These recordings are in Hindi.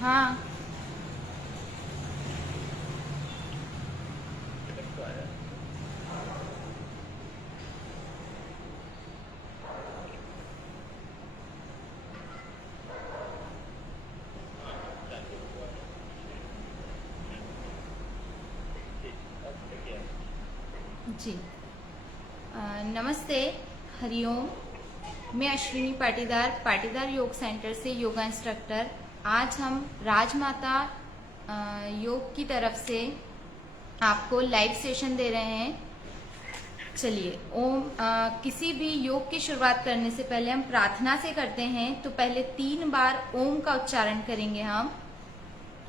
हाँ। जी। नमस्ते। हरिओम। मैं अश्विनी पाटीदार, पाटीदार योग सेंटर से योगा इंस्ट्रक्टर। आज हम राजमाता योग की तरफ से आपको लाइव सेशन दे रहे हैं। चलिए, ओम किसी भी योग की शुरुआत करने से पहले हम प्रार्थना से करते हैं। तो पहले 3 बार ओम का उच्चारण करेंगे हम।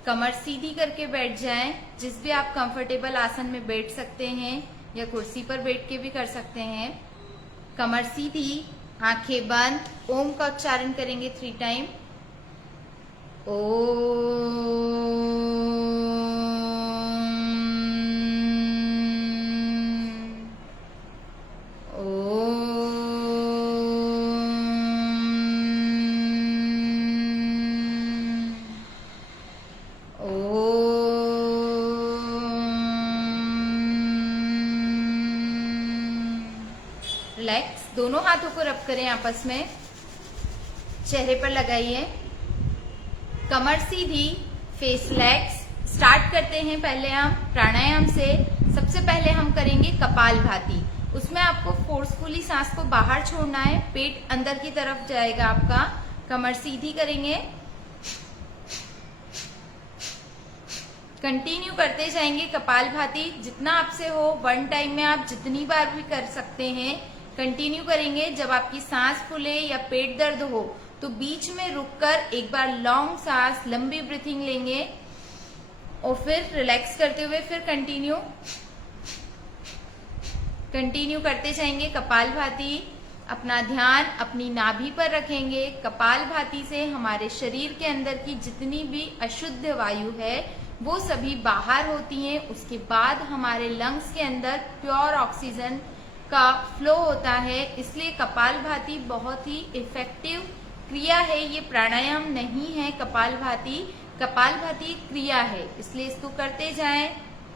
कमर सीधी करके बैठ जाएं। जिस भी आप कंफर्टेबल आसन में बैठ सकते हैं या कुर्सी पर बैठ के भी कर सकते हैं। कमर सीधी, आंखें बंद, ओम का उच्चारण करेंगे 3 टाइम। रिलैक्स। दोनों हाथों को रब करें आपस में, चेहरे पर लगाइए। कमर सीधी, फेस रिलैक्स। स्टार्ट करते हैं पहले हम प्राणायाम से। सबसे पहले हम करेंगे कपालभाति। उसमें आपको फोर्सफुली सांस को बाहर छोड़ना है, पेट अंदर की तरफ जाएगा आपका। कमर सीधी करेंगे, कंटिन्यू करते जाएंगे कपालभाति। जितना आपसे हो, 1 टाइम में आप जितनी बार भी कर सकते हैं, कंटिन्यू करेंगे। जब आपकी सांस फूले या पेट दर्द हो तो बीच में रुककर एक बार लॉन्ग सांस, लंबी ब्रीथिंग लेंगे और फिर रिलैक्स करते हुए फिर कंटिन्यू करते जाएंगे कपालभाति। अपना ध्यान अपनी नाभि पर रखेंगे। कपालभाति से हमारे शरीर के अंदर की जितनी भी अशुद्ध वायु है वो सभी बाहर होती हैं। उसके बाद हमारे लंग्स के अंदर प्योर ऑक्सीजन का फ्लो होता है। इसलिए कपालभाति बहुत ही इफेक्टिव क्रिया है। ये प्राणायाम नहीं है कपालभाति। कपालभाति क्रिया है, इसलिए इसको करते जाएं।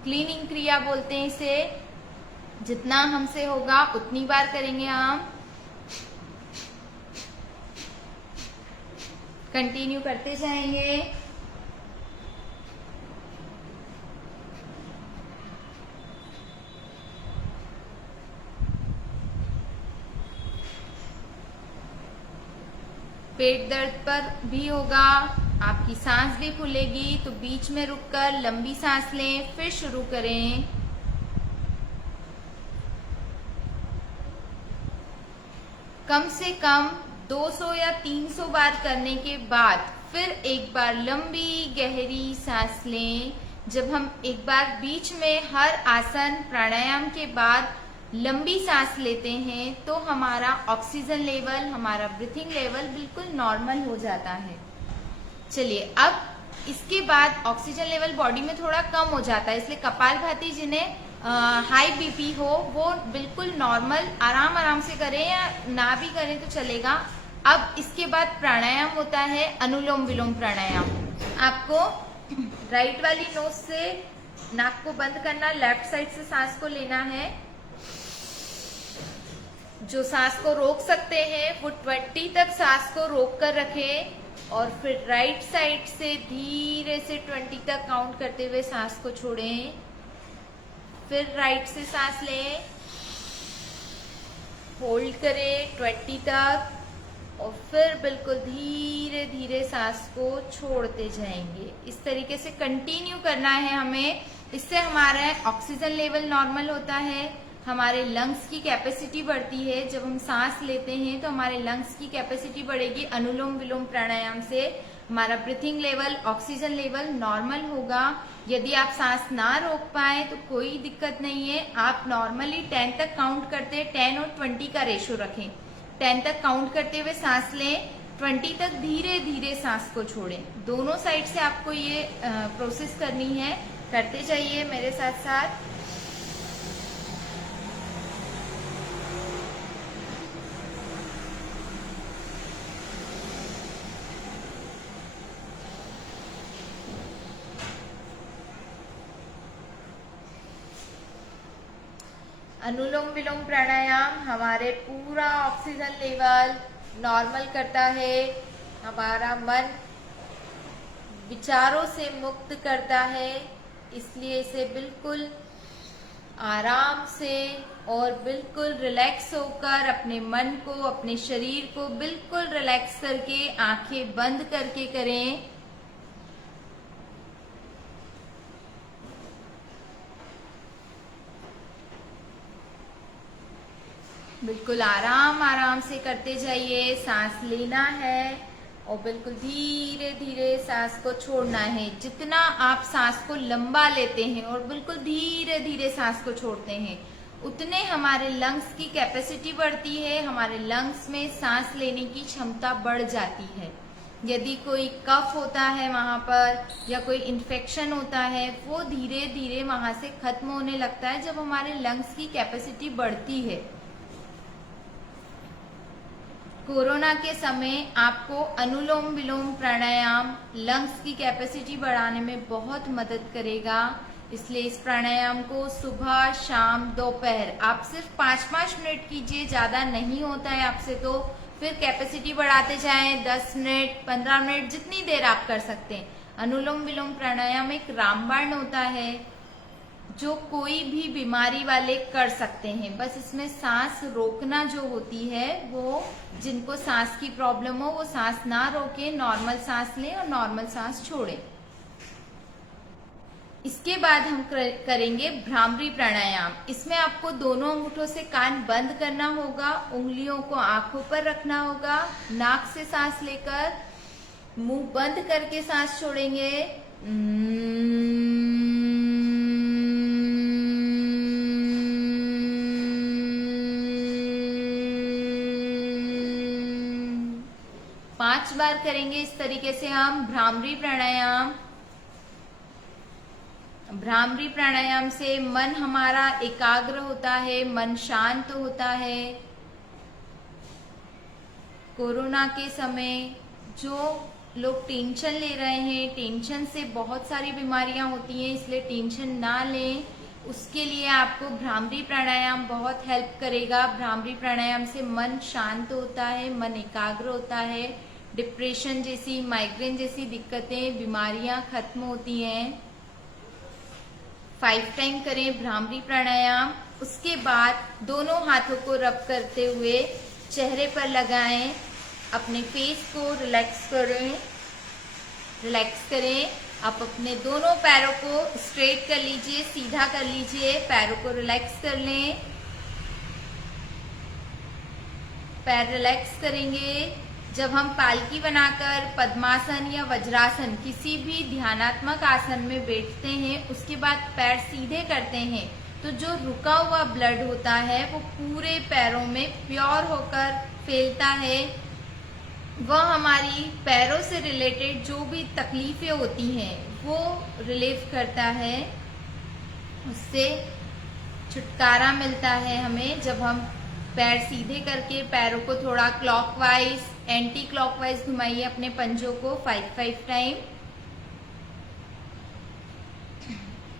क्लीनिंग क्रिया बोलते हैं इसे। जितना हमसे होगा उतनी बार करेंगे हम। कंटिन्यू करते जाएंगे। पेट दर्द पर भी होगा, आपकी सांस भी फूलेगी, तो बीच में रुककर लंबी सांस लें, फिर शुरू करें। कम से कम 200 या 300 बार करने के बाद फिर एक बार लंबी गहरी सांस लें। जब हम एक बार बीच में हर आसन प्राणायाम के बाद लंबी सांस लेते हैं तो हमारा ऑक्सीजन लेवल, हमारा ब्रीथिंग लेवल बिल्कुल नॉर्मल हो जाता है। चलिए, अब इसके बाद ऑक्सीजन लेवल बॉडी में थोड़ा कम हो जाता है, इसलिए कपालभाति जिन्हें हाई बीपी हो वो बिल्कुल नॉर्मल आराम आराम से करें, या ना भी करें तो चलेगा। अब इसके बाद प्राणायाम होता है अनुलोम विलोम प्राणायाम। आपको राइट वाली नोज से नाक को बंद करना, लेफ्ट साइड से सांस को लेना है। जो सांस को रोक सकते हैं वो 20 तक सांस को रोक कर रखें और फिर राइट साइड से धीरे से 20 तक काउंट करते हुए सांस को छोड़ें। फिर राइट से सांस लें, होल्ड करें 20 तक और फिर बिल्कुल धीरे धीरे सांस को छोड़ते जाएंगे। इस तरीके से कंटिन्यू करना है हमें। इससे हमारा ऑक्सीजन लेवल नॉर्मल होता है, हमारे लंग्स की कैपेसिटी बढ़ती है। जब हम सांस लेते हैं तो हमारे लंग्स की कैपेसिटी बढ़ेगी। अनुलोम विलोम प्राणायाम से हमारा breathing level, oxygen level normal होगा। यदि आप सांस ना रोक पाए तो कोई दिक्कत नहीं है, आप नॉर्मली 10 तक काउंट करते हैं। 10 और 20 का रेशो रखें। 10 तक काउंट करते हुए सांस लें, 20 तक धीरे धीरे सांस को छोड़ें। दोनों साइड से आपको ये प्रोसेस करनी है। करते जाइए मेरे साथ साथ। अनुलोम विलोम प्राणायाम हमारे पूरा ऑक्सीजन लेवल नॉर्मल करता है, हमारा मन विचारों से मुक्त करता है, इसलिए इसे बिल्कुल आराम से और बिल्कुल रिलैक्स होकर अपने मन को, अपने शरीर को बिल्कुल रिलैक्स करके आंखें बंद करके करें। बिल्कुल आराम आराम से करते जाइए। सांस लेना है और बिल्कुल धीरे धीरे सांस को छोड़ना है। जितना आप सांस को लंबा लेते हैं और बिल्कुल धीरे धीरे सांस को छोड़ते हैं, उतने हमारे लंग्स की कैपेसिटी बढ़ती है, हमारे लंग्स में सांस लेने की क्षमता बढ़ जाती है। यदि कोई कफ होता है वहां पर या कोई इन्फेक्शन होता है, वो धीरे धीरे वहां से खत्म होने लगता है जब हमारे लंग्स की कैपेसिटी बढ़ती है। कोरोना के समय आपको अनुलोम विलोम प्राणायाम लंग्स की कैपेसिटी बढ़ाने में बहुत मदद करेगा। इसलिए इस प्राणायाम को सुबह, शाम, दोपहर आप सिर्फ 5-5 मिनट कीजिए, ज्यादा नहीं होता है आपसे, तो फिर कैपेसिटी बढ़ाते जाएं। 10 मिनट, 15 मिनट, जितनी देर आप कर सकते हैं। अनुलोम विलोम प्राणायाम एक रामबाण होता है जो कोई भी बीमारी वाले कर सकते हैं। बस इसमें सांस रोकना जो होती है, वो जिनको सांस की प्रॉब्लम हो वो सांस ना रोके, नॉर्मल सांस लें और नॉर्मल सांस छोड़ें। इसके बाद हम करेंगे भ्रामरी प्राणायाम। इसमें आपको दोनों अंगूठों से कान बंद करना होगा, उंगलियों को आंखों पर रखना होगा, नाक से सांस लेकर मुंह बंद करके सांस छोड़ेंगे। पांच बार करेंगे इस तरीके से हम भ्रामरी प्राणायाम। भ्रामरी प्राणायाम से मन हमारा एकाग्र होता है, मन शांत होता है। कोरोना के समय जो लोग टेंशन ले रहे हैं, टेंशन से बहुत सारी बीमारियां होती हैं, इसलिए टेंशन ना लें। उसके लिए आपको भ्रामरी प्राणायाम बहुत हेल्प करेगा। भ्रामरी प्राणायाम से मन शांत होता है, मन एकाग्र होता है। डिप्रेशन जैसी, माइग्रेन जैसी दिक्कतें, बीमारियां खत्म होती हैं। 5 टाइम करें भ्रामरी प्राणायाम। उसके बाद दोनों हाथों को रब करते हुए चेहरे पर लगाएं, अपने फेस को रिलैक्स करें। आप अपने दोनों पैरों को स्ट्रेट कर लीजिए, सीधा कर लीजिए, पैरों को रिलैक्स कर लें। पैर रिलैक्स करेंगे। जब हम पालकी बनाकर पद्मासन या वज्रासन किसी भी ध्यानात्मक आसन में बैठते हैं, उसके बाद पैर सीधे करते हैं, तो जो रुका हुआ ब्लड होता है वो पूरे पैरों में प्योर होकर फैलता है। वह हमारी पैरों से रिलेटेड जो भी तकलीफें होती हैं वो रिलीव करता है, उससे छुटकारा मिलता है हमें। जब हम पैर सीधे करके पैरों को थोड़ा क्लॉकवाइज, एंटी क्लॉकवाइज घुमाइए अपने पंजों को 5 टाइम।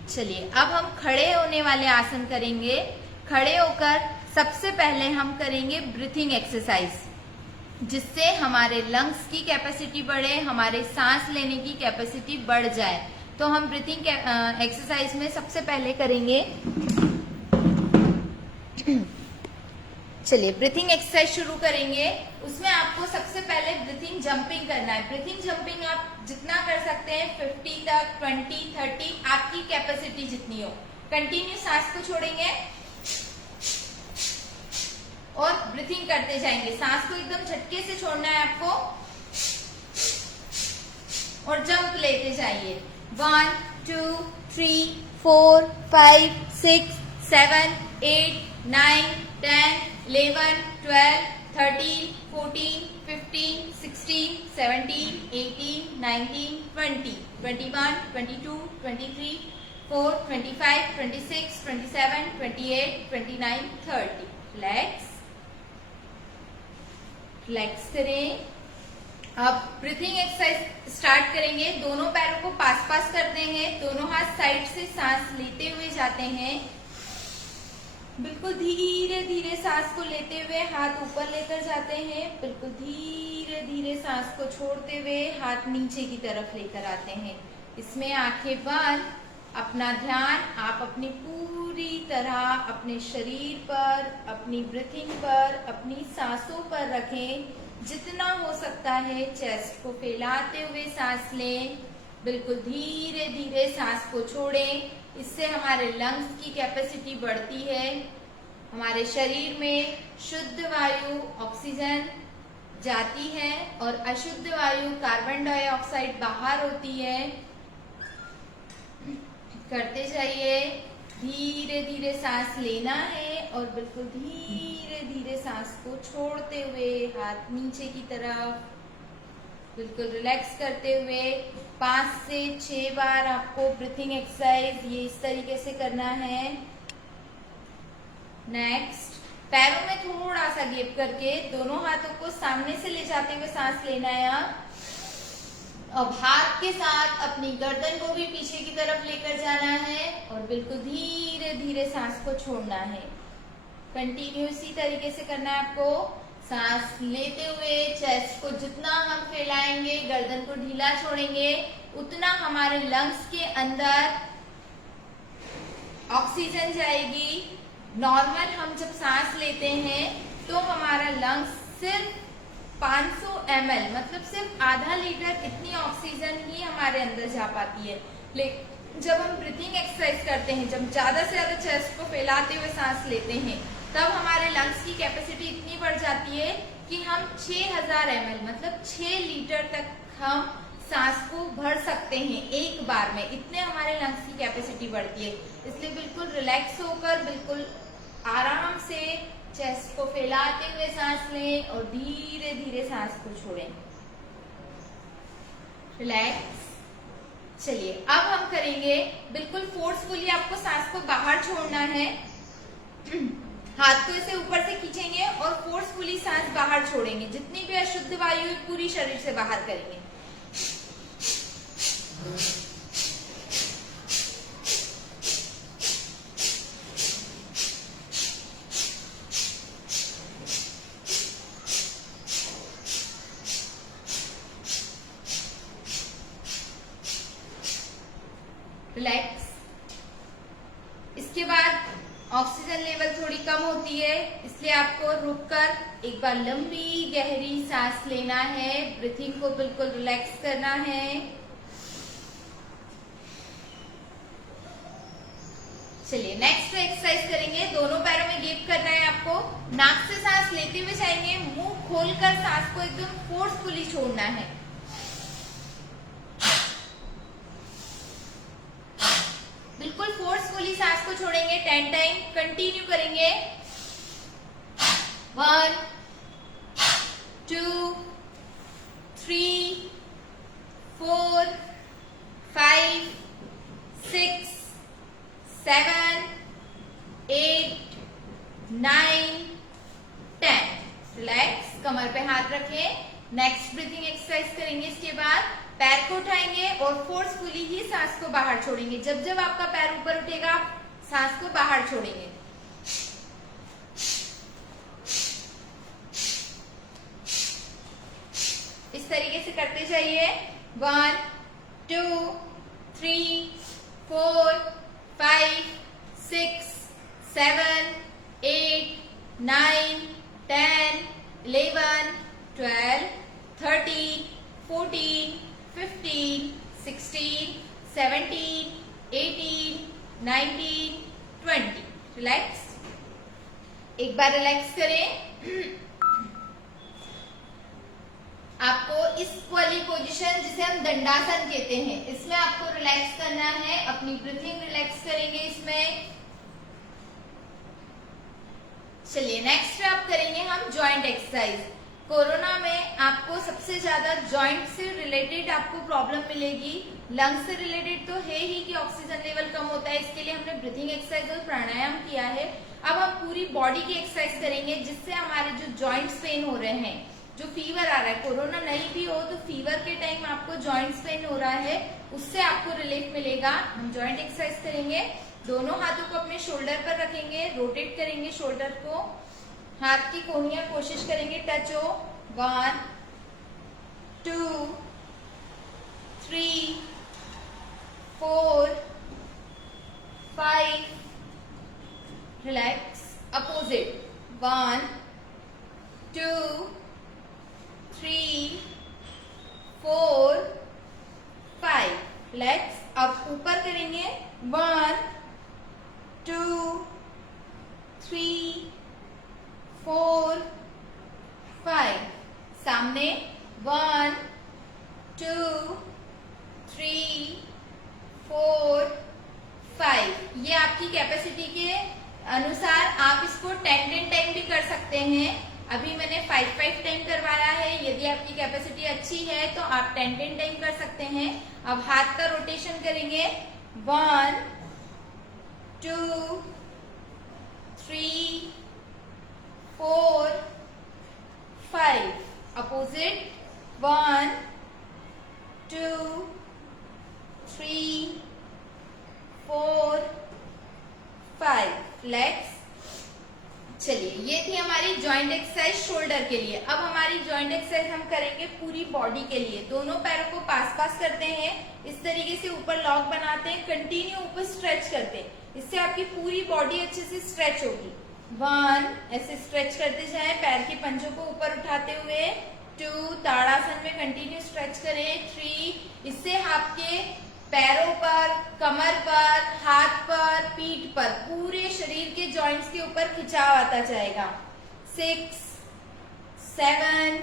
चलिए अब हम खड़े होने वाले आसन करेंगे। खड़े होकर सबसे पहले हम करेंगे ब्रीथिंग एक्सरसाइज, जिससे हमारे लंग्स की कैपेसिटी बढ़े, हमारे सांस लेने की कैपेसिटी बढ़ जाए। तो हम ब्रीथिंग एक्सरसाइज में सबसे पहले करेंगे। चलिए ब्रीथिंग एक्सरसाइज शुरू करेंगे। उसमें आपको सबसे पहले ब्रीथिंग जंपिंग करना है। ब्रीथिंग जंपिंग आप जितना कर सकते हैं, 50 तक, 20, 30, आपकी कैपेसिटी जितनी हो। कंटिन्यू सांस को छोड़ेंगे और ब्रीथिंग करते जाएंगे। सांस को एकदम झटके से छोड़ना है आपको और जंप लेते जाइए। 1, 2, 3, 4, 5, 6, 7, 8, 9, 10, 11, 12, 13, 14, 15, 16, 17, 18, 19, 20, 21, 22, 23, 4, 25, 26, 27, 28, 29, 30। रिलैक्स करें। अब ब्रीथिंग एक्सरसाइज स्टार्ट करेंगे। दोनों पैरों को पास पास कर देंगे, दोनों हाथ साइड से सांस लेते हुए जाते हैं। बिल्कुल धीरे धीरे सांस को लेते हुए हाथ ऊपर लेकर जाते हैं। बिल्कुल धीरे धीरे सांस को छोड़ते हुए हाथ नीचे की तरफ लेकर आते हैं। इसमें आंखें बंद, अपना ध्यान आप अपनी पूरी तरह अपने शरीर पर, अपनी ब्रीथिंग पर, अपनी सांसों पर रखें। जितना हो सकता है चेस्ट को फैलाते हुए सांस लें। बिल्कुल धीरे धीरे सांस को छोड़ें। इससे हमारे लंग्स की कैपेसिटी बढ़ती है। हमारे शरीर में शुद्ध वायु ऑक्सीजन जाती है और अशुद्ध वायु कार्बन डाइऑक्साइड बाहर होती है। करते जाइए, धीरे धीरे सांस लेना है और बिल्कुल धीरे धीरे सांस को छोड़ते हुए हाथ नीचे की तरफ, बिल्कुल रिलैक्स करते हुए 5 से 6 बार आपको ब्रीथिंग एक्सरसाइज ये इस तरीके से करना है। नेक्स्ट, पैरों में थोड़ा सा गैप करके दोनों हाथों को सामने से ले जाते हुए सांस लेना है। अब हाथ के साथ अपनी गर्दन को भी पीछे की तरफ लेकर जाना है और बिल्कुल धीरे धीरे सांस को छोड़ना है। कंटिन्यू इसी तरीके से करना है आपको। सांस लेते हुए चेस्ट को जितना हम फैलाएंगे, गर्दन को ढीला छोड़ेंगे, उतना हमारे लंग्स के अंदर ऑक्सीजन जाएगी। नॉर्मल हम जब सांस लेते हैं तो हमारा लंग्स सिर्फ 500 ml मतलब सिर्फ आधा लीटर इतनी ऑक्सीजन ही हमारे अंदर जा पाती है। लेकिन जब हम ब्रीथिंग एक्सरसाइज करते हैं, जब ज्यादा से ज्यादा चेस्ट को फैलाते हुए सांस लेते हैं, तब हमारे लंग्स की कैपेसिटी इतनी बढ़ जाती है कि हम 6000 ml मतलब 6 लीटर तक हम सांस को भर सकते हैं एक बार में। इतने हमारे लंग्स की कैपेसिटी बढ़ती है। इसलिए बिल्कुल रिलैक्स होकर, बिल्कुल आराम से चेस्ट को फैलाते हुए सांस लें और धीरे धीरे सांस को छोड़ें। रिलैक्स। चलिए अब हम करेंगे, बिल्कुल फोर्सफुली आपको सांस को बाहर छोड़ना है। हाथ को ऐसे ऊपर से खींचेंगे और फोर्सफुली सांस बाहर छोड़ेंगे। जितनी भी अशुद्ध वायु पूरी शरीर से बाहर करेंगे। रिलैक्स। इसके बाद ऑक्सीजन लेवल थोड़ी कम होती है, इसलिए आपको रुककर एक बार लंबी गहरी सांस लेना है। ब्रीथिंग को बिल्कुल रिलैक्स करना है। चलिए नेक्स्ट एक्सरसाइज करेंगे। दोनों पैरों में गैप करना है आपको। नाक से सांस लेते हुए जाएंगे, मुंह खोलकर सांस को एकदम फोर्सफुली छोड़ना है। बिल्कुल फोर्सफुली सांस को छोड़ेंगे। 10 टाइम कंटिन्यू करेंगे। 1 2 3 4 5 6 7 8 9 10। रिलैक्स। कमर पे हाथ रखें। नेक्स्ट ब्रीथिंग एक्सरसाइज करेंगे। इसके बाद पैर को उठाएंगे और फोर्सफुली ही सांस को बाहर छोड़ेंगे। जब जब आपका पैर ऊपर उठेगा, आप सांस को बाहर छोड़ेंगे। इस तरीके से करते जाइए। 1 2 3 4 5 6 7 8 9 10 11 12 13 14 15 16 17 18 19 20। रिलैक्स। एक बार रिलैक्स करें। आपको इस वाली पोजीशन जिसे हम दंडासन कहते हैं, इसमें आपको रिलैक्स करना है। अपनी ब्रीथिंग रिलैक्स करेंगे इसमें। चलिए नेक्स्ट आप करेंगे हम जॉइंट एक्सरसाइज। कोरोना में आपको सबसे ज्यादा जॉइंट से रिलेटेड आपको प्रॉब्लम मिलेगी। लंग्स से रिलेटेड तो है ही कि ऑक्सीजन लेवल कम होता है, इसके लिए हमने ब्रीथिंग एक्सरसाइज और प्राणायाम किया है। अब हम पूरी बॉडी की एक्सरसाइज करेंगे जिससे हमारे जो जॉइंट्स पेन हो रहे हैं, जो फीवर आ रहा है, कोरोना नहीं भी हो तो फीवर के टाइम आपको जॉइंट्स पेन हो रहा है, उससे आपको रिलीफ मिलेगा। हम जॉइंट एक्सरसाइज करेंगे। दोनों हाथों को अपने शोल्डर पर रखेंगे, रोटेट करेंगे शोल्डर को, हाथ की कोहनियां कोशिश करेंगे टच हो। 1 2 3 4 5, रिलैक्स, अपोजिट, 1 2 3 4 5, रिलैक्स। अब ऊपर करेंगे, 1 2 3 4 5, सामने 1 2 3 4 5। ये आपकी कैपेसिटी के अनुसार आप इसको 10 टाइम भी कर सकते हैं। अभी मैंने 5 टाइम करवाया है। यदि आपकी कैपेसिटी अच्छी है तो आप 10 टाइम कर सकते हैं। अब हाथ का रोटेशन करेंगे, 1 2 3 4 5, अपोजिट, 1 2 3 4 5, रिलैक्स। चलिए, ये थी हमारी जॉइंट एक्सरसाइज शोल्डर के लिए। अब हमारी जॉइंट एक्सरसाइज हम करेंगे पूरी बॉडी के लिए। दोनों पैरों को पास पास करते हैं, इस तरीके से ऊपर लॉक बनाते हैं, कंटिन्यू ऊपर स्ट्रेच करते हैं। इससे आपकी पूरी बॉडी अच्छे से स्ट्रेच होगी। 1, ऐसे स्ट्रेच करते जाए, पैर के पंजों को ऊपर उठाते हुए। 2, ताड़ासन में कंटिन्यू स्ट्रेच करें। 3, इससे आपके पैरों पर, कमर पर, हाथ पर, पीठ पर, पूरे शरीर के जॉइंट्स के ऊपर खिंचाव आता जाएगा। 6 7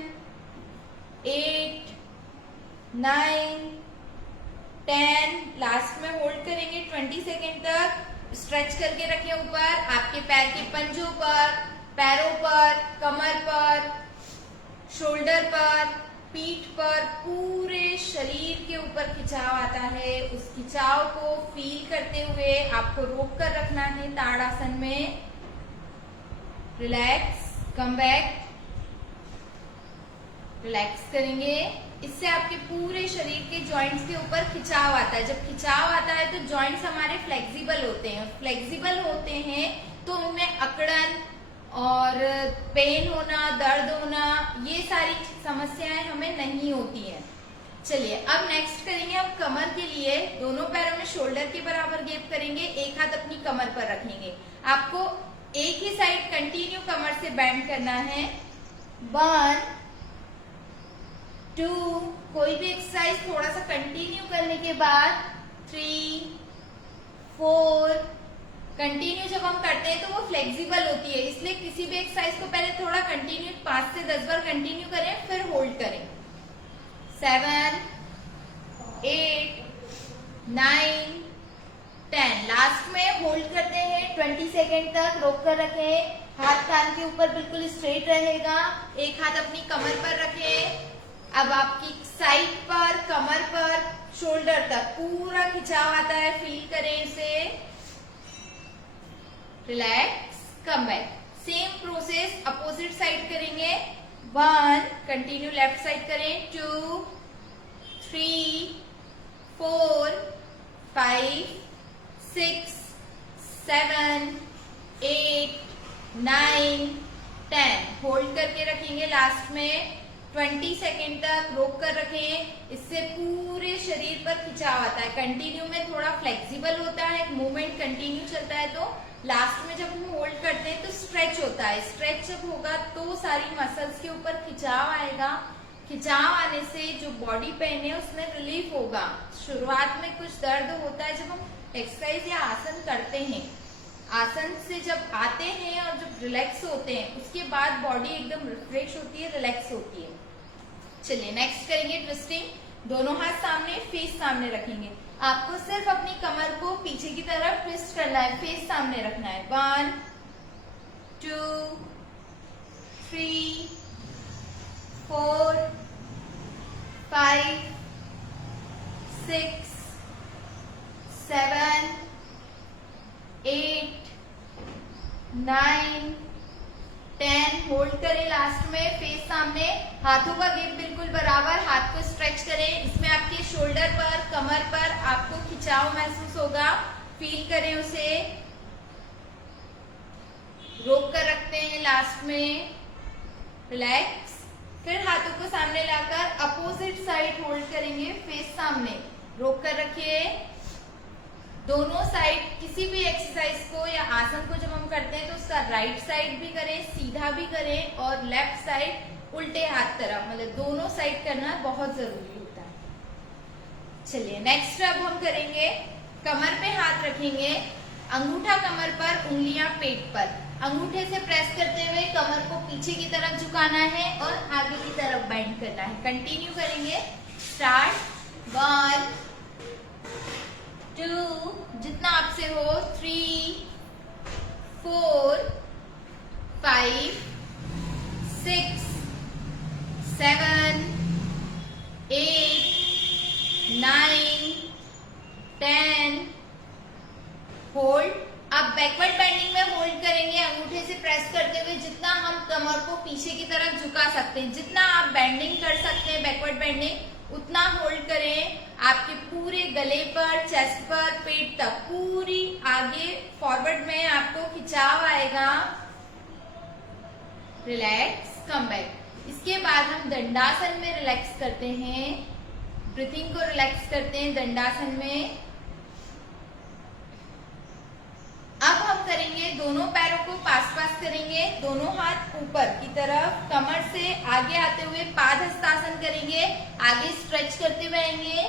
8 9 10, लास्ट में होल्ड करेंगे 20 सेकेंड तक। स्ट्रेच करके रखें ऊपर, आपके पैर के पंजों पर, पैरों पर, कमर पर, शोल्डर पर, पीठ पर, पूरे शरीर के ऊपर खिंचाव आता है। उस खिंचाव को फील करते हुए आपको रोक कर रखना है ताड़ासन में। रिलैक्स, कम बैक, रिलैक्स करेंगे। इससे आपके पूरे शरीर के जॉइंट्स के ऊपर खिंचाव आता है। जब खिंचाव आता है तो जॉइंट्स हमारे फ्लेक्सिबल होते हैं। फ्लेक्सिबल होते हैं तो उनमें अकड़न और पेन होना, दर्द होना, ये सारी समस्याएं हमें नहीं होती हैं। चलिए, अब नेक्स्ट करेंगे हम कमर के लिए। दोनों पैरों में शोल्डर के बराबर गैप करेंगे, एक हाथ अपनी कमर पर रखेंगे। आपको एक ही साइड कंटिन्यू कमर से बैंड करना है। 1 2, कोई भी एक्सरसाइज थोड़ा सा कंटिन्यू करने के बाद 3 4, कंटिन्यू जब हम करते हैं तो वो फ्लेक्सिबल होती है, इसलिए किसी भी एक्सरसाइज को पहले थोड़ा कंटिन्यू 5 से 10 बार कंटिन्यू करें, फिर होल्ड करें। 7 8 9 10, लास्ट में होल्ड करते हैं 20 सेकेंड तक, रोक कर रखें। हाथ कान के ऊपर बिल्कुल स्ट्रेट रहेगा, एक हाथ अपनी कमर पर रखें। अब आपकी साइड पर, कमर पर, शोल्डर तक पूरा खिंचाव आता है, फील करें इसे। Relax, come back. Same process opposite side करेंगे। 1, कंटिन्यू लेफ्ट साइड करें। 2 3 4 5 6 7 8 9 10, होल्ड करके रखेंगे। लास्ट में 20 सेकेंड तक रोक कर रखें। इससे पूरे शरीर पर खिंचाव आता है। कंटिन्यू में थोड़ा फ्लेक्सिबल होता है, मूवमेंट कंटिन्यू चलता है, तो लास्ट में जब हम होल्ड करते हैं तो स्ट्रेच होता है। स्ट्रेच जब होगा तो सारी मसल्स के ऊपर खिंचाव आएगा। खिंचाव आने से जो बॉडी पेन है उसमें रिलीफ होगा। शुरुआत में कुछ दर्द होता है जब हम एक्सरसाइज या आसन करते हैं। आसन से जब आते हैं और जब रिलैक्स होते हैं उसके बाद बॉडी एकदम रिफ्रेश होती है, रिलैक्स होती है। चलिए, नेक्स्ट करेंगे ट्विस्टिंग। दोनों हाथ सामने, फेस सामने रखेंगे। आपको सिर्फ अपनी कमर को पीछे की तरफ ट्विस्ट करना है, फेस सामने रखना है। 1 2 3 4 5 6 7 8 9 10, होल्ड करें। लास्ट में फेस सामने, हाथों का गैप बिल्कुल बराबर, हाथ को स्ट्रेच करें। इसमें आपके शोल्डर पर, कमर पर आपको खिंचाव महसूस होगा। फील करें उसे, रोक कर रखते हैं लास्ट में, रिलैक्स। फिर हाथों को सामने लाकर अपोजिट साइड होल्ड करेंगे, फेस सामने, रोक कर रखिए। दोनों साइड किसी भी एक्सरसाइज को या आसन को जब हम करते हैं तो उसका राइट साइड भी करें, सीधा भी करें, और लेफ्ट साइड उल्टे हाथ तरफ, मतलब दोनों साइड करना बहुत जरूरी होता है। चलिए नेक्स्ट अब हम करेंगे, कमर पे हाथ रखेंगे, अंगूठा कमर पर, उंगलियां पेट पर, अंगूठे से प्रेस करते हुए कमर को पीछे की तरफ झुकाना है और आगे की तरफ बेंड करना है। कंटिन्यू करेंगे, स्टार्ट, 1 2, जितना आपसे हो, 3 4 5 6 7 8 9 10, होल्ड। अब बैकवर्ड बेंडिंग में होल्ड करेंगे, अंगूठे से प्रेस करते हुए जितना हम कमर को पीछे की तरफ झुका सकते हैं, जितना आप बेंडिंग कर सकते हैं बैकवर्ड बेंडिंग, उतना होल्ड करें। आपके पूरे गले पर, चेस्ट पर, पेट तक, पूरी आगे फॉरवर्ड में आपको खिंचाव आएगा। Relax, come back. इसके बाद हम दंडासन में रिलैक्स करते हैं, ब्रीथिंग को रिलैक्स करते हैं दंडासन में। अब हम करेंगे, दोनों पैरों को पास पास करेंगे, दोनों हाथ ऊपर की तरफ, कमर से आगे आते हुए पादहस्तासन करेंगे, आगे स्ट्रेच करते हुए आएंगे,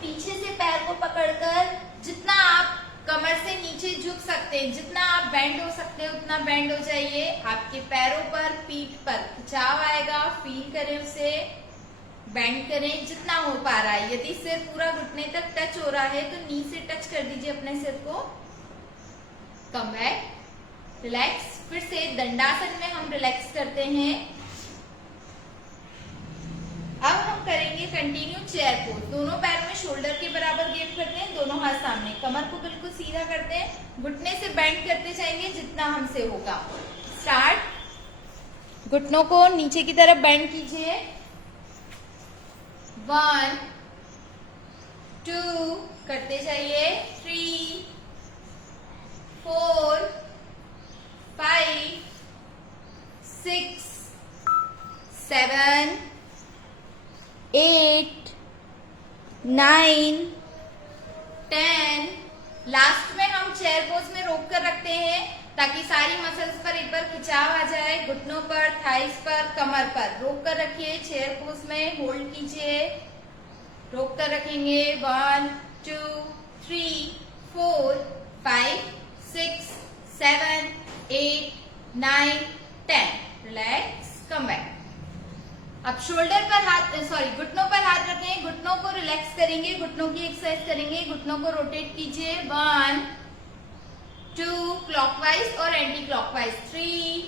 पीछे से पैर को पकड़कर जितना आप कमर से नीचे झुक सकते हैं, जितना आप बेंड हो सकते हैं उतना बेंड हो जाइए। आपके पैरों पर, पीठ पर खिंचाव आएगा, फील करें उसे, बेंड करें जितना हो पा रहा है। यदि सिर पूरा घुटने तक टच हो रहा है तो नी से टच कर दीजिए अपने सिर को। Come back, relax. फिर से दंडासन में हम रिलैक्स करते हैं। अब हम करेंगे कंटिन्यू चेयर पोज, दोनों पैर में शोल्डर के बराबर गैप करते हैं, दोनों हाथ सामने, कमर को बिल्कुल सीधा करते हैं, घुटने से बेंड करते जाएंगे जितना हमसे होगा। स्टार्ट, घुटनों को नीचे की तरफ बेंड कीजिए, 1 2 करते जाइए, 3 4 5 6 7 8 9 10। लास्ट में हम चेयर पोज में रोक कर रखते हैं ताकि सारी मसल्स पर एक बार खिंचाव आ जाए, घुटनों पर, थाइस पर, कमर पर। रोक कर रखिए, चेयर पोज में होल्ड कीजिए, रोक कर रखेंगे, 1 2 3 4 5 6 7 8 9 10। Relax, come back. अब शोल्डर पर हाथ, घुटनों पर हाथ रखें, घुटनों को रिलैक्स करेंगे, घुटनों की एक्सरसाइज करेंगे, घुटनों को रोटेट कीजिए, 1 2 क्लॉकवाइज और एंटी क्लॉकवाइज, 3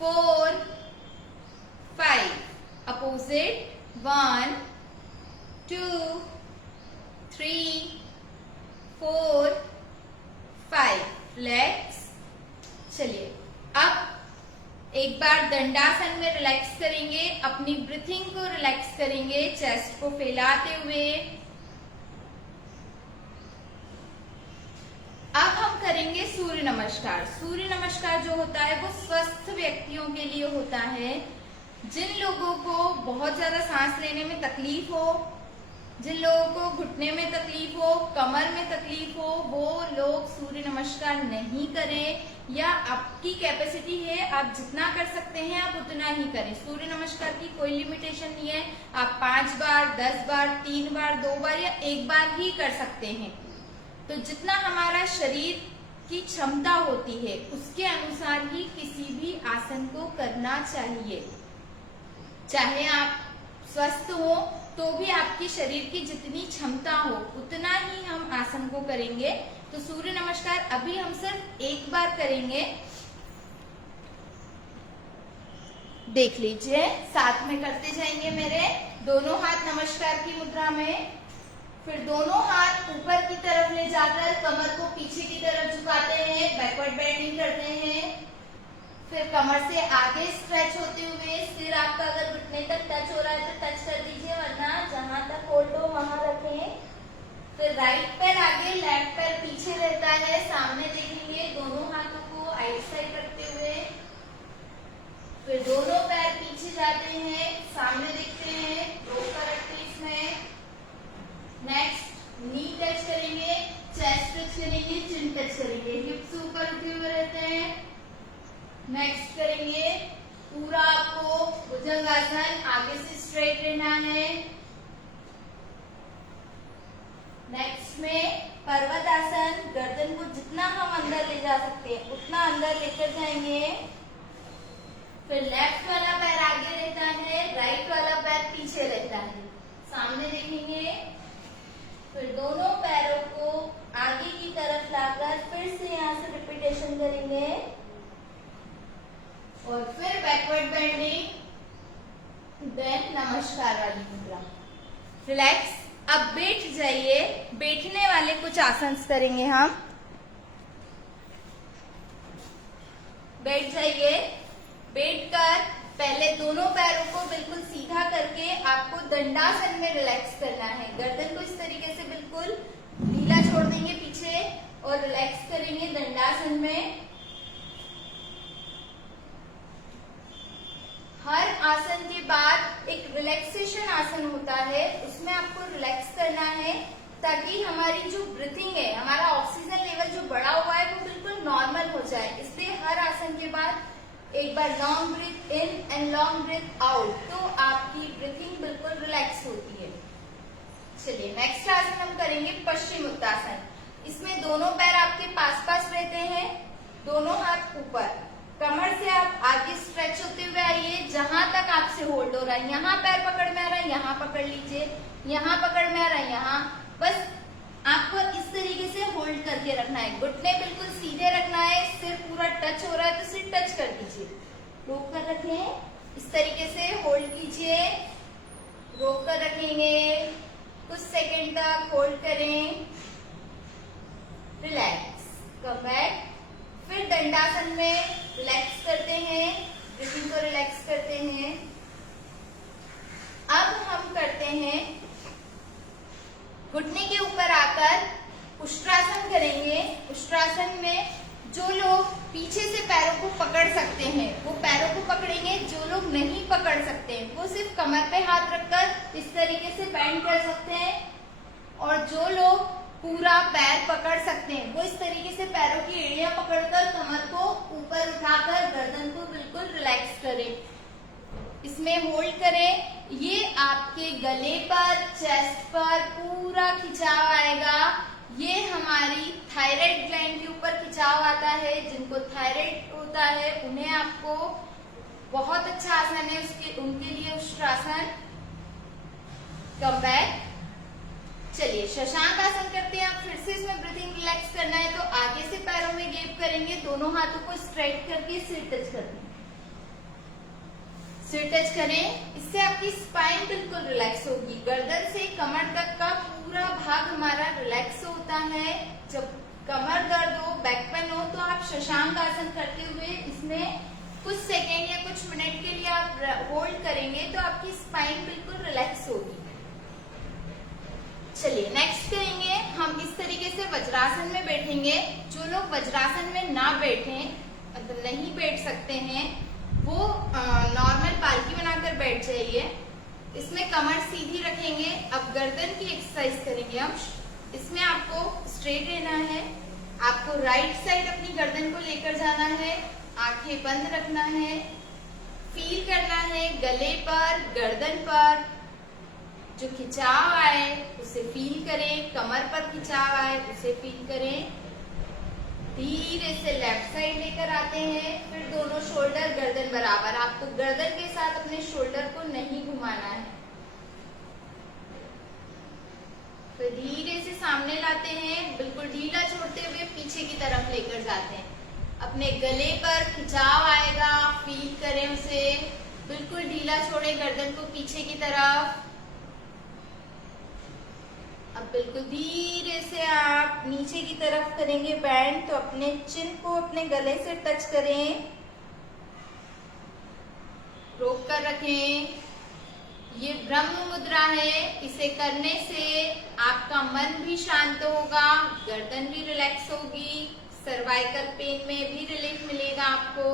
4 5 अपोजिट, 1 2 3 4 5। रिलैक्स। चलिए अब एक बार दंडासन में रिलैक्स करेंगे, अपनी ब्रीथिंग को रिलैक्स करेंगे, चेस्ट को फैलाते हुए। अब हम करेंगे सूर्य नमस्कार। सूर्य नमस्कार जो होता है वो स्वस्थ व्यक्तियों के लिए होता है। जिन लोगों को बहुत ज्यादा सांस लेने में तकलीफ हो, जिन लोगों को घुटने में तकलीफ हो, कमर में तकलीफ हो, वो लोग सूर्य नमस्कार नहीं करें, या आपकी कैपेसिटी है आप जितना कर सकते हैं आप उतना ही करें। सूर्य नमस्कार की कोई लिमिटेशन नहीं है, आप 5 बार, 10 बार, 3 बार, 2 बार या 1 बार ही कर सकते हैं। तो जितना हमारा शरीर की क्षमता होती है उसके अनुसार ही किसी भी आसन को करना चाहिए। चाहे आप स्वस्थ हो तो भी आपके शरीर की जितनी क्षमता हो उतना ही हम आसन को करेंगे। तो सूर्य नमस्कार अभी हम सिर्फ 1 बार करेंगे, देख लीजिए, साथ में करते जाएंगे मेरे। दोनों हाथ नमस्कार की मुद्रा में, फिर दोनों हाथ ऊपर की तरफ ले जाकर कमर को पीछे की तरफ झुकाते हैं, बैकवर्ड बेंडिंग करते हैं, फिर कमर से आगे स्ट्रेच होते हुए, सिर आपका अगर घुटने तक टच हो रहा है तो टच कर दीजिए, वरना जहां तक होल्ड हो वहां रखें। फिर राइट पैर आगे, लेफ्ट पैर पीछे रहता है। सामने देखेंगे, दोनों हाथों को आइट साइड रखते हुए। फिर दोनों पैर पीछे जाते हैं, सामने देखते हैं, रोक रखते हैं इसमें। नेक्स्ट नी टच करेंगे, चेस्ट टच करेंगे, चिन टच करेंगे, हिप्स ऊपर उठे हुए रहते हैं। नेक्स्ट करेंगे पूरा आपको भुजंगासन, आगे से स्ट्रेट रहना है। नेक्स्ट में पर्वतासन, गर्दन को जितना हम अंदर ले जा सकते हैं उतना अंदर लेकर जाएंगे। फिर लेफ्ट वाला पैर आगे रहता है, राइट वाला पैर पीछे रहता है। सामने देखेंगे, फिर दोनों पैरों को आगे की तरफ लाकर फिर से यहाँ से रिपीटेशन करेंगे और फिर बैकवर्ड बेंडिंग, देन नमस्कार वाली मुद्रा। रिलैक्स। अब बैठ जाइए। बैठने वाले कुछ आसन करेंगे हम। बैठ जाइए। बैठकर पहले दोनों पैरों को बिल्कुल सीधा करके आपको दंडासन में रिलैक्स करना है। गर्दन को इस तरीके से बिल्कुल ढीला छोड़ देंगे पीछे और रिलैक्स करेंगे दंडासन में। हर आसन के बाद एक रिलैक्सेशन आसन होता है, उसमें आपको रिलैक्स करना है ताकि हमारी जो ब्रीथिंग है, हमारा ऑक्सीजन लेवल जो बढ़ा हुआ है वो बिल्कुल नॉर्मल हो जाए। इसलिए हर आसन के बाद एक बार long breath in and long breath out, तो आपकी ब्रीथिंग बिल्कुल रिलैक्स होती है। चलिए नेक्स्ट आसन हम करेंगे पश्चिमोत्तासन। इसमें दोनों पैर आपके पास पास रहते हैं, दोनों हाथ ऊपर। कमर से आप आगे स्ट्रेच होते हुए आइए, जहां तक आपसे होल्ड हो रहा है। यहाँ पैर पकड़ में आ रहा है, यहाँ पकड़ लीजिए, यहाँ पकड़ में आ रहा है, यहाँ। बस आपको इस तरीके से होल्ड करके रखना है। घुटने बिल्कुल सीधे रखना है। सिर पूरा टच हो रहा है तो सिर टच कर दीजिए। रोक कर रखें, इस तरीके से होल्ड कीजिए। रोक कर रखेंगे, कुछ सेकेंड तक होल्ड करें। Relax, come back. फिर दंडासन में रिलैक्स करते हैं, ब्रीथिंग को रिलैक्स करते हैं। अब हम करते हैं घुटने के ऊपर आकर उष्ट्रासन करेंगे। उष्ट्रासन में जो लोग पीछे से पैरों को पकड़ सकते हैं वो पैरों को पकड़ेंगे, जो लोग नहीं पकड़ सकते वो सिर्फ कमर पे हाथ रखकर इस तरीके से बेंड कर सकते हैं, और जो लोग पूरा पैर पकड़ सकते हैं वो इस तरीके से पैरों की एड़ियां पकड़कर कमर को ऊपर उठाकर गर्दन को बिल्कुल रिलैक्स करें। इसमें होल्ड करें। ये आपके गले पर, चेस्ट पर पूरा खिंचाव आएगा। ये हमारी थायराइड ग्लैंड के ऊपर खिंचाव आता है। जिनको थायराइड होता है उन्हें आपको बहुत अच्छा आसन है उनके लिए उष्ट्रासन। Come back. चलिए शशांक आसन करते हैं। फिर से इसमें ब्रीथिंग रिलैक्स करना है तो आगे से पैरों में गैप करेंगे, दोनों हाथों को स्ट्रेट करके सिर टच कर दें। सिर टच करें, इससे आपकी स्पाइन बिल्कुल रिलैक्स होगी। गर्दन से कमर तक का पूरा भाग हमारा रिलैक्स होता है। जब कमर दर्द हो, बैक पेन हो तो आप शशांक आसन करते हुए इसमें कुछ सेकेंड या कुछ मिनट के लिए आप होल्ड करेंगे तो आपकी स्पाइन बिल्कुल रिलैक्स होगी। चलिए नेक्स्ट करेंगे हम इस तरीके से वज्रासन में बैठेंगे। जो लोग वज्रासन में ना बैठे, मतलब नहीं बैठ सकते हैं, वो नॉर्मल पालकी बनाकर बैठ जाइए। इसमें कमर सीधी रखेंगे। अब गर्दन की एक्सरसाइज करेंगे हम। इसमें आपको स्ट्रेट रहना है, आपको राइट साइड अपनी गर्दन को लेकर जाना है, आंखें बंद रखना है, फील करना है गले पर, गर्दन पर जो खिंचाव आए उसे फील करें, कमर पर खिंचाव आए उसे फील करें। धीरे से लेफ्ट साइड लेकर आते हैं, फिर दोनों शोल्डर गर्दन बराबर। आपको गर्दन के साथ अपने शोल्डर को नहीं घुमाना है। फिर धीरे से सामने लाते हैं, बिल्कुल ढीला छोड़ते हुए पीछे की तरफ लेकर जाते हैं। अपने गले पर खिंचाव आएगा, फील करें उसे। बिल्कुल ढीला छोड़े गर्दन को पीछे की तरफ। अब बिल्कुल धीरे से आप नीचे की तरफ करेंगे बैंड, तो अपने चिन को अपने गले से टच करें। रोक कर रखें। ये ब्रह्म मुद्रा है। इसे करने से आपका मन भी शांत होगा, गर्दन भी रिलैक्स होगी, सर्वाइकल पेन में भी रिलीफ मिलेगा आपको।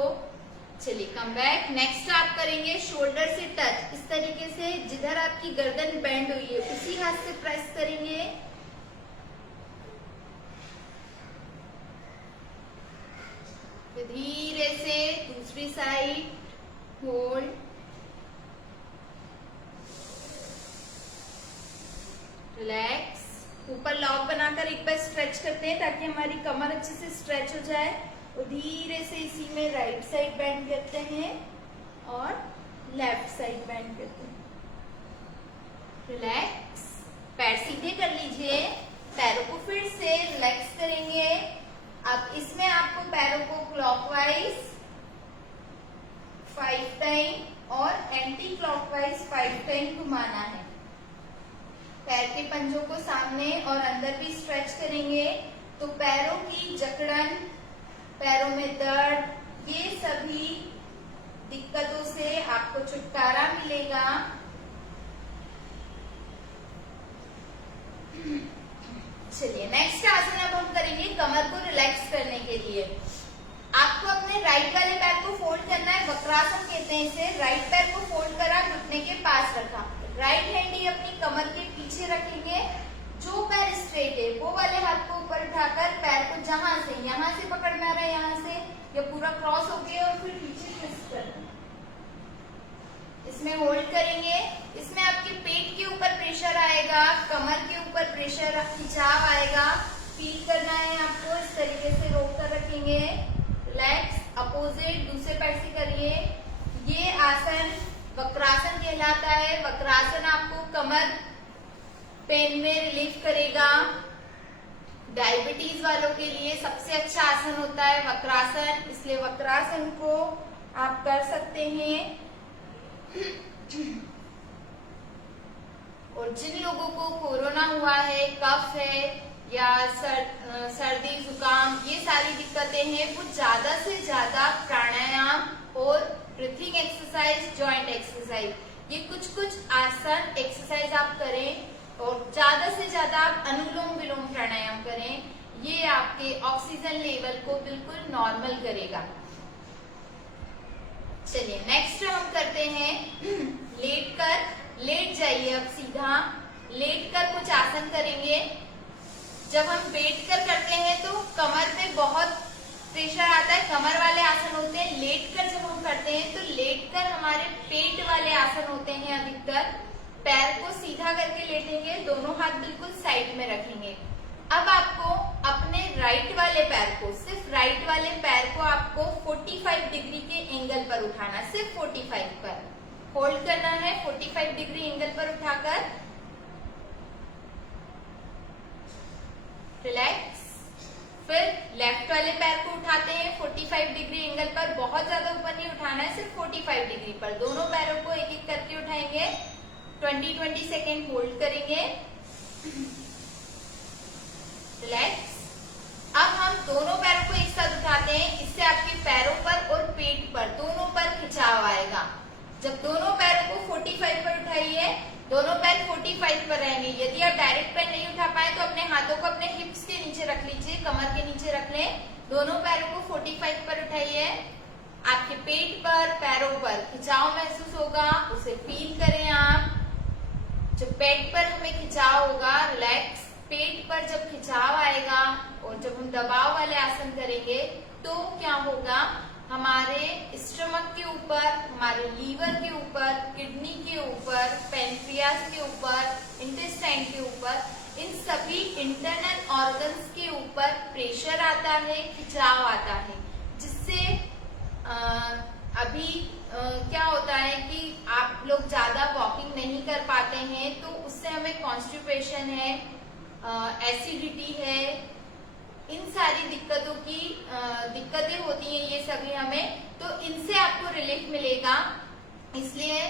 चलिए कम बैक। नेक्स्ट आप करेंगे शोल्डर से टच, इस तरीके से जिधर आपकी गर्दन बेंड हुई है उसी हाथ से प्रेस करेंगे। फिर धीरे से दूसरी साइड होल्ड, रिलैक्स। ऊपर लॉक बनाकर एक बार स्ट्रेच करते हैं ताकि हमारी कमर अच्छे से स्ट्रेच हो जाए। और धीरे से इसी में राइट साइड बेंड करते हैं और लेफ्ट साइड बेंड करते हैं। रिलैक्स। पैर सीधे कर लीजिए, पैरों को फिर से रिलैक्स करेंगे। अब इसमें आपको पैरों को क्लॉकवाइज 5 टाइम और एंटी क्लॉकवाइज 5 टाइम घुमाना है। पैर के पंजों को सामने और अंदर भी स्ट्रेच करेंगे तो पैरों की जकड़न, पैरों में दर्द, ये सभी दिक्कतों से आपको छुटकारा मिलेगा। चलिए नेक्स्ट आसन अब हम करेंगे कमर को रिलैक्स करने के लिए। आपको अपने राइट वाले पैर को फोल्ड करना है, वक्रासन कहते हैं इसे। राइट पैर को फोल्ड करा, घुटने के पास रखा, राइट हैंड ही अपनी कमर के पीछे रखेंगे। जो पैर स्ट्रेट है वो वाले हाथ को ऊपर उठाकर पैर को जहां से, यहाँ से पकड़ना है, यहाँ से या पूरा क्रॉस हो गया और फिर पीछे ट्विस्ट करना। इसमें होल्ड करेंगे। इसमें आपके पेट के ऊपर प्रेशर आएगा, कमर के ऊपर प्रेशर, खिंचाव आएगा। फील करना है आपको। इस तरीके से रोक कर रखेंगे। रिलैक्स। अपोजिट दूसरे पैर से करिए। ये आसन वक्रासन कहलाता है। वक्रासन आपको कमर पेन में रिलीफ करेगा। डायबिटीज वालों के लिए सबसे अच्छा आसन होता है वक्रासन, इसलिए वक्रासन को आप कर सकते हैं। और जिन लोगों को कोरोना हुआ है, कफ है या सर्दी जुकाम, ये सारी दिक्कतें हैं, वो ज्यादा से ज्यादा प्राणायाम और ब्रीथिंग एक्सरसाइज, जॉइंट एक्सरसाइज, ये कुछ आसन एक्सरसाइज आप करें और ज्यादा से ज्यादा आप अनुलोम विलोम प्राणायाम करें। ये आपके ऑक्सीजन लेवल को बिल्कुल नॉर्मल करेगा। चलिए नेक्स्ट हम करते हैं लेट जाइए। अब सीधा लेट कर कुछ आसन करेंगे। जब हम बैठ कर करते हैं तो कमर पे बहुत प्रेशर आता है, कमर वाले आसन होते हैं। लेट कर जब हम करते हैं तो लेट कर हमारे पेट वाले आसन होते हैं अधिकतर। पैर को सीधा करके लेटेंगे, दोनों हाथ बिल्कुल साइड में रखेंगे। अब आपको अपने राइट वाले पैर को, सिर्फ राइट वाले पैर को आपको 45 डिग्री के एंगल पर उठाना, सिर्फ 45 पर होल्ड करना है। 45 डिग्री एंगल पर उठाकर रिलैक्स। फिर लेफ्ट वाले पैर को उठाते हैं 45 डिग्री एंगल पर, बहुत ज्यादा ऊपर नहीं उठाना है, सिर्फ 45 डिग्री पर। दोनों पैरों को एक एक करके उठाएंगे। 20 सेकेंड होल्ड करेंगे। रिलैक्स। अब हम दोनों पैरों को एक साथ उठाते हैं। इससे आपके पैरों पर और पेट पर दोनों पर खिंचाव आएगा। जब दोनों पैरों को 45 पर उठाइए, दोनों पैर 45 पर रहेंगे। यदि आप डायरेक्ट पैर नहीं उठा पाए तो अपने हाथों को अपने हिप्स के नीचे रख लीजिए, कमर के नीचे रख लें। दोनों पैरों को 45 पर उठाइए। आपके पेट पर, पैरों पर खिंचाव महसूस होगा, उसे फील करें आप। जब पेट पर हमें खिंचाव होगा, रिलैक्स। पेट पर जब खिंचाव आएगा और जब हम दबाव वाले आसन करेंगे तो क्या होगा, हमारे स्टमक के ऊपर, हमारे लीवर के ऊपर, किडनी के ऊपर, पेनक्रियास के ऊपर, इंटेस्टाइन के ऊपर, इन सभी इंटरनल ऑर्गन्स के ऊपर प्रेशर आता है, खिंचाव आता है। जिससे अभी क्या होता है कि आप लोग ज्यादा वॉकिंग नहीं कर पाते हैं, तो उससे हमें कॉन्स्टिपेशन है, एसिडिटी है, इन सारी दिक्कतों की दिक्कतें होती हैं ये सभी हमें, तो इनसे आपको रिलीफ मिलेगा। इसलिए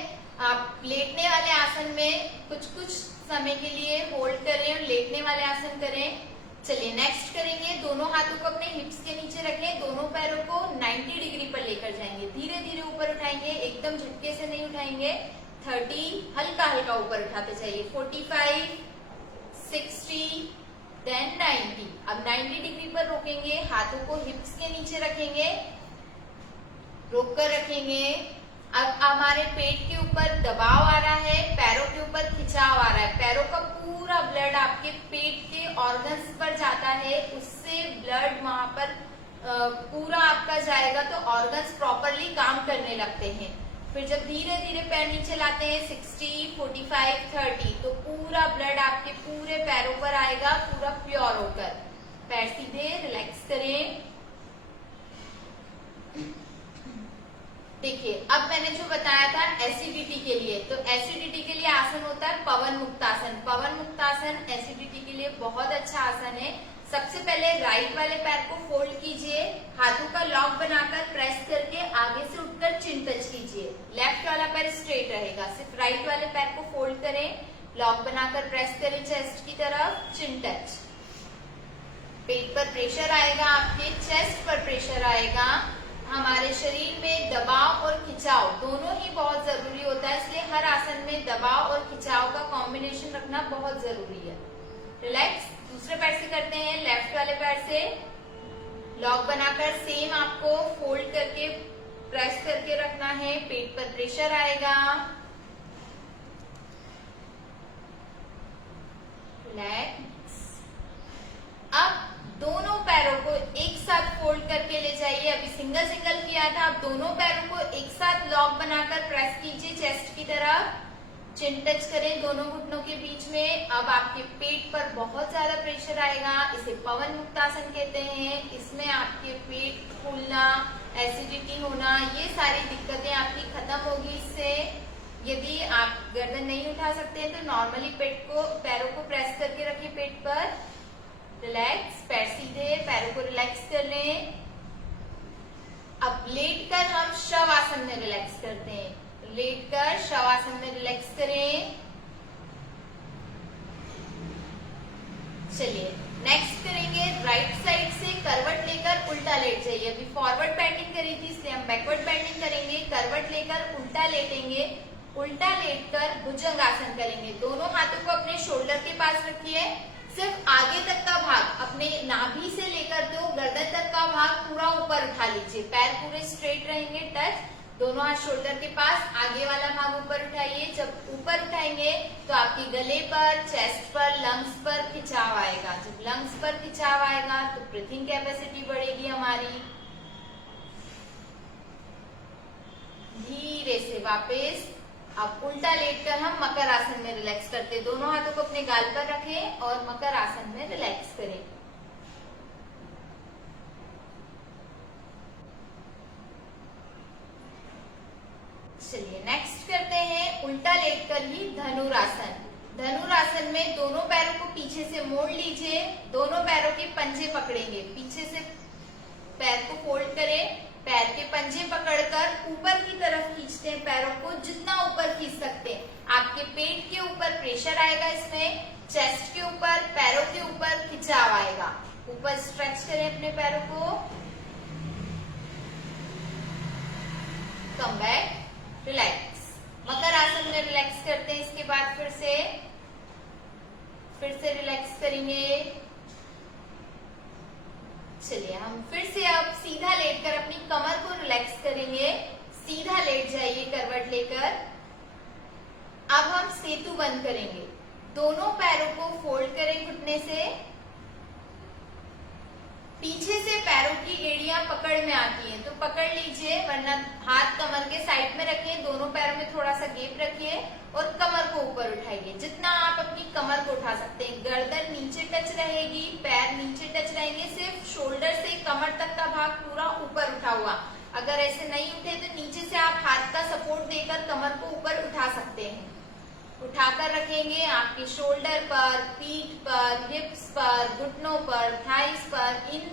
आप लेटने वाले आसन में कुछ समय के लिए होल्ड करें और लेटने वाले आसन करें। चलिए नेक्स्ट करेंगे। दोनों हाथों को अपने हिप्स के नीचे रखें, दोनों पैरों को 90 डिग्री पर लेकर जाएंगे। धीरे धीरे ऊपर उठाएंगे, एकदम झटके से नहीं उठाएंगे, 30, हल्का हल्का ऊपर उठाते जाइए, 45, 60, देन 90। अब 90 डिग्री पर रोकेंगे, हाथों को हिप्स के नीचे रखेंगे, रोक कर रखेंगे। अब हमारे पेट के ऊपर दबाव आ रहा है, पैरों के ऊपर खिंचाव आ रहा है, पैरों का पूरा ब्लड आपके पेट के ऑर्गन्स पर जाता है, उससे ब्लड वहां पर पूरा आपका जाएगा तो ऑर्गन्स प्रॉपरली काम करने लगते हैं। फिर जब धीरे धीरे पैर नीचे लाते हैं 60, 45, 30 तो पूरा ब्लड आपके पूरे पैरों पर आएगा, पूरा प्योर होकर। पैर सीधे, रिलैक्स करें। देखिए, अब मैंने जो बताया था एसिडिटी के लिए, तो एसिडिटी के लिए आसन होता है पवन मुक्तासन। पवन मुक्तासन एसिडिटी के लिए बहुत अच्छा आसन है। सबसे पहले राइट वाले पैर को फोल्ड कीजिए, हाथों का लॉक बनाकर प्रेस करके आगे से उठकर चिन टच कीजिए। लेफ्ट वाला पैर स्ट्रेट रहेगा, सिर्फ राइट वाले पैर को फोल्ड करें, लॉक बनाकर प्रेस करें चेस्ट की तरफ, चिन टच। पेट पर प्रेशर आएगा, आपके चेस्ट पर प्रेशर आएगा। हमारे शरीर में दबाव और खिंचाव दोनों ही बहुत जरूरी होता है, इसलिए हर आसन में दबाव और खिंचाव का कॉम्बिनेशन रखना बहुत जरूरी है। रिलैक्स। दूसरे पैर से करते हैं, लेफ्ट वाले पैर से लॉक बनाकर सेम आपको फोल्ड करके प्रेस करके रखना है, पेट पर प्रेशर आएगा। रिलैक्स। अब दोनों पैरों को एक साथ फोल्ड करके ले जाइए, अभी सिंगल सिंगल किया था, अब दोनों पैरों को एक साथ लॉक बनाकर प्रेस कीजिए चेस्ट की तरफ, चिन टच करें दोनों घुटनों के बीच में। अब आपके पेट पर बहुत ज्यादा प्रेशर आएगा, इसे पवन मुक्तासन कहते हैं। इसमें आपके पेट फूलना, एसिडिटी होना, ये सारी दिक्कतें आपकी खत्म होगी इससे। यदि आप गर्दन नहीं उठा सकते तो नॉर्मली पैरों को प्रेस करके रखिए पेट पर। रिलैक्स। पैर सीधे, पैरों को रिलैक्स कर लें। अब लेट कर हम शवासन में रिलैक्स करते हैं। लेटकर शवासन में रिलैक्स करें। चलिए नेक्स्ट करेंगे राइट साइड से करवट लेकर उल्टा लेट जाइए। अभी फॉरवर्ड बेंडिंग करी थी इसलिए हम बैकवर्ड बेंडिंग करेंगे। करवट लेकर उल्टा लेटेंगे, उल्टा लेटकर भुजंगासन करेंगे। दोनों हाथों को अपने शोल्डर के पास रखिए, सिर्फ आगे तक का भाग अपने नाभि से लेकर तो गर्दन तक का भाग पूरा ऊपर उठा लीजिए। पैर पूरे स्ट्रेट रहेंगे, टच, दोनों हाथ शोल्डर के पास, आगे वाला भाग ऊपर उठाइए। जब ऊपर उठाएंगे तो आपके गले पर, चेस्ट पर, लंग्स पर खिंचाव आएगा। जब लंग्स पर खिंचाव आएगा तो ब्रीथिंग कैपेसिटी बढ़ेगी हमारी। धीरे से वापस। अब उल्टा लेटकर हम मकर आसन में रिलैक्स करते हैं। दोनों हाथों को अपने गाल पर रखें और मकर आसन में रिलैक्स करें। चलिए नेक्स्ट करते हैं उल्टा लेटकर ही धनुरासन। धनुरासन में दोनों पैरों को पीछे से मोड़ लीजिए, दोनों पैरों के पंजे पकड़ेंगे, पीछे से पैर को फोल्ड करें, पैर के पंजे पकड़कर ऊपर की तरफ खींचते हैं पैरों को, जितना ऊपर खींच सकते हैं। आपके पेट के ऊपर प्रेशर आएगा, इसमें चेस्ट के ऊपर, पैरों के ऊपर खिंचाव आएगा। ऊपर स्ट्रेच करें अपने पैरों को, कम बैक, रिलैक्स। मकर आसन में रिलैक्स करते हैं। इसके बाद फिर से रिलैक्स करेंगे। चलिए हम फिर से अब सीधा लेटकर अपनी कमर को रिलैक्स करेंगे। सीधा लेट जाइए करवट लेकर। अब हम सेतु बंद करेंगे। दोनों पैरों को फोल्ड करें घुटने से, पीछे से पैरों की एड़ियां पकड़ में आती हैं तो पकड़ लीजिए, वरना हाथ कमर के साइड में रखिए, दोनों पैरों में थोड़ा सा गैप रखिए और कमर को ऊपर उठाइए जितना आप अपनी कमर को उठा सकते हैं। गर्दन नीचे टच रहेगी, पैर नीचे टच रहेंगे, सिर्फ शोल्डर से कमर तक का भाग पूरा ऊपर उठा हुआ। अगर ऐसे नहीं उठे तो नीचे से आप हाथ का सपोर्ट देकर कमर को ऊपर उठा सकते हैं। उठाकर रखेंगे आपके शोल्डर पर, पीठ पर, हिप्स पर, घुटनों पर, थाइस पर, इन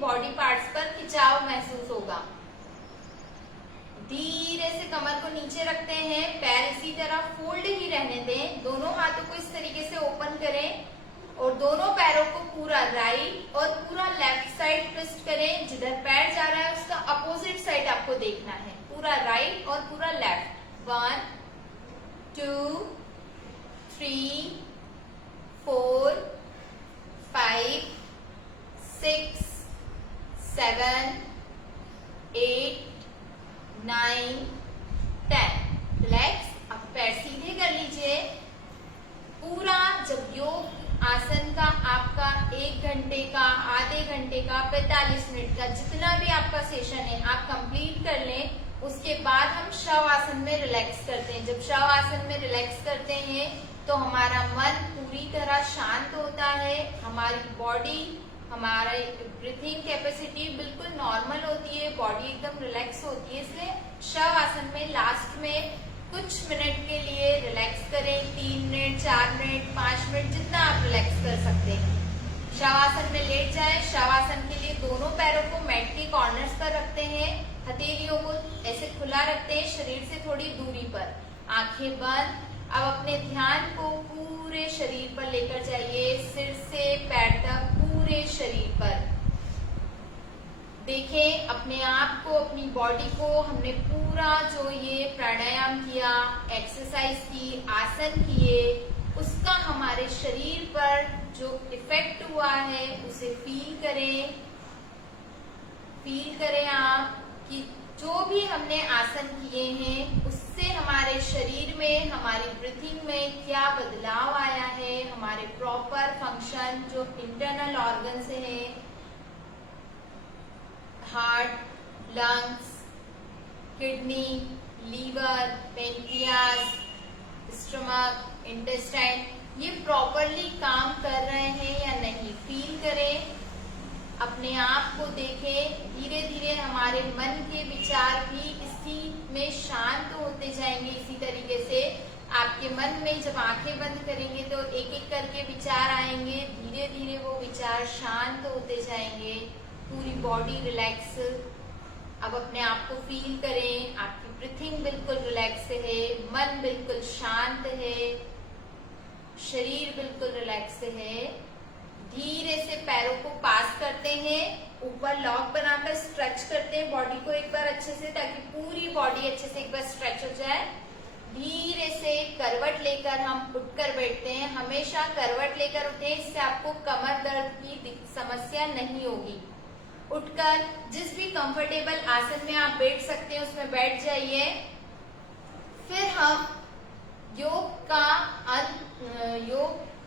बॉडी पार्ट्स पर खिंचाव महसूस होगा। धीरे से कमर को नीचे रखते हैं, पैर इसी तरह फोल्ड ही रहने दें। दोनों हाथों को इस तरीके से ओपन करें और दोनों पैरों को पूरा राइट और पूरा लेफ्ट साइड ट्विस्ट करें। जिधर पैर जा रहा है उसका अपोजिट साइड आपको देखना है, पूरा राइट और पूरा लेफ्ट। 1 2 3 4 5 6 7 8 9 10। रिलैक्स। अब पैर सीधे कर लीजिए। पूरा जब योग आसन का आपका 1 घंटे का, आधे घंटे का, 45 मिनट का, जितना भी आपका सेशन है आप कंप्लीट कर लें। उसके बाद हम शव आसन में रिलैक्स करते हैं। जब शव आसन में रिलैक्स करते हैं तो हमारा मन पूरी तरह शांत होता है, हमारी बॉडी, हमारी ब्रीथिंग कैपेसिटी बिल्कुल नॉर्मल होती है, बॉडी एकदम रिलैक्स होती है। इसलिए शव आसन में लास्ट में कुछ मिनट के लिए रिलैक्स करें। 3 मिनट, 4 मिनट, 5 मिनट, जितना आप रिलैक्स कर सकते हैं। शवासन में लेट जाएं। शवासन के लिए दोनों पैरों को मैट के कॉर्नर्स पर रखते हैं, हथेलियों को ऐसे खुला रखते हैं, शरीर से थोड़ी दूरी पर, आंखें बंद। अब अपने ध्यान को पूरे शरीर पर लेकर जाइए, सिर से पैर तक पूरे शरीर पर। देखें अपने आप को, अपनी बॉडी को। हमने पूरा जो ये प्राणायाम किया, एक्सरसाइज की, आसन किए, उसका हमारे शरीर पर जो इफेक्ट हुआ है उसे फील करें। फील करें आप कि जो भी हमने आसन किए हैं उससे हमारे शरीर में, हमारी ब्रीथिंग में क्या बदलाव आया है। हमारे प्रॉपर फंक्शन जो इंटरनल ऑर्गन से है, heart, lungs, kidney, liver, pancreas, stomach, intestine, ये प्रॉपरली काम कर रहे हैं या नहीं, फील करें। अपने आप को देखें। धीरे धीरे हमारे मन के विचार भी इसी में शांत होते जाएंगे। इसी तरीके से आपके मन में जब आंखें बंद करेंगे तो एक एक करके विचार आएंगे, धीरे धीरे वो विचार शांत होते जाएंगे। पूरी बॉडी रिलैक्स। अब अपने आप को फील करें, आपकी ब्रीथिंग बिल्कुल रिलैक्स है, मन बिल्कुल शांत है, शरीर बिल्कुल रिलैक्स है। धीरे से पैरों को पास करते हैं, ऊपर लॉक बनाकर स्ट्रेच करते हैं बॉडी को एक बार अच्छे से, ताकि पूरी बॉडी अच्छे से एक बार स्ट्रेच हो जाए। धीरे से करवट लेकर हम उठकर बैठते हैं। हमेशा करवट लेकर उठे, इससे आपको कमर दर्द की समस्या नहीं होगी। उठकर जिस भी कंफर्टेबल आसन में आप बैठ सकते हैं उसमें बैठ जाइए। फिर हम योग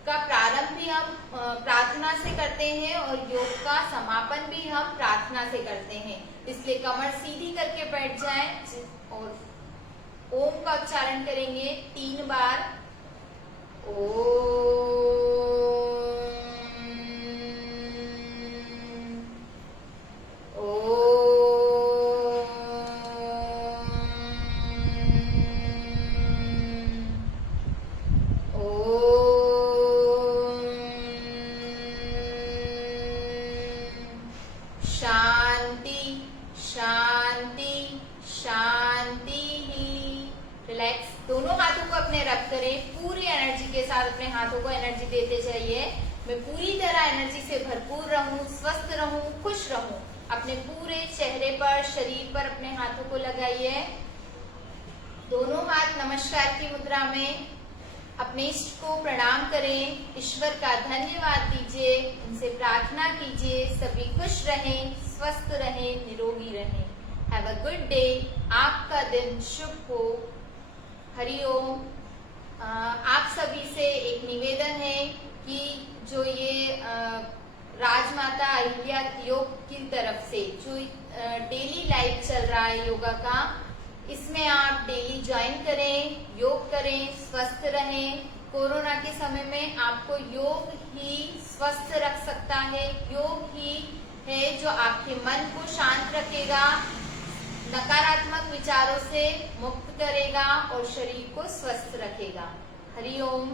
का प्रारंभ भी हम प्रार्थना से करते हैं और योग का समापन भी हम प्रार्थना से करते हैं। इसलिए कमर सीधी करके बैठ जाएं और ओम का उच्चारण करेंगे 3 बार। शांति शांति शांति ही। रिलैक्स। दोनों हाथों को अपने रब करें। पूरी एनर्जी के साथ अपने हाथों को एनर्जी देते जाइए। मैं पूरी तरह एनर्जी से भरपूर रहूं, स्वस्थ रहूं, खुश रहूं। अपने पूरे चेहरे पर, शरीर पर अपने हाथों को लगाइए। दोनों हाथ नमस्कार की मुद्रा में। अपने इष्ट को प्रणाम करें, ईश्वर का धन्यवाद दीजिए, उनसे प्रार्थना कीजिए सभी खुश रहें, स्वस्थ रहें, निरोगी रहें। Have a good day. आपका दिन शुभ हो। हरिओम। आप सभी से एक निवेदन है कि जो ये राजमाता अहिल्या योग की तरफ से जो डेली लाइव चल रहा है योगा का, इसमें आप डेली ज्वाइन करें, योग करें, स्वस्थ रहें। कोरोना के समय में आपको योग ही स्वस्थ रख सकता है। योग ही है जो आपके मन को शांत रखेगा, नकारात्मक विचारों से मुक्त करेगा और शरीर को स्वस्थ रखेगा। हरिओम।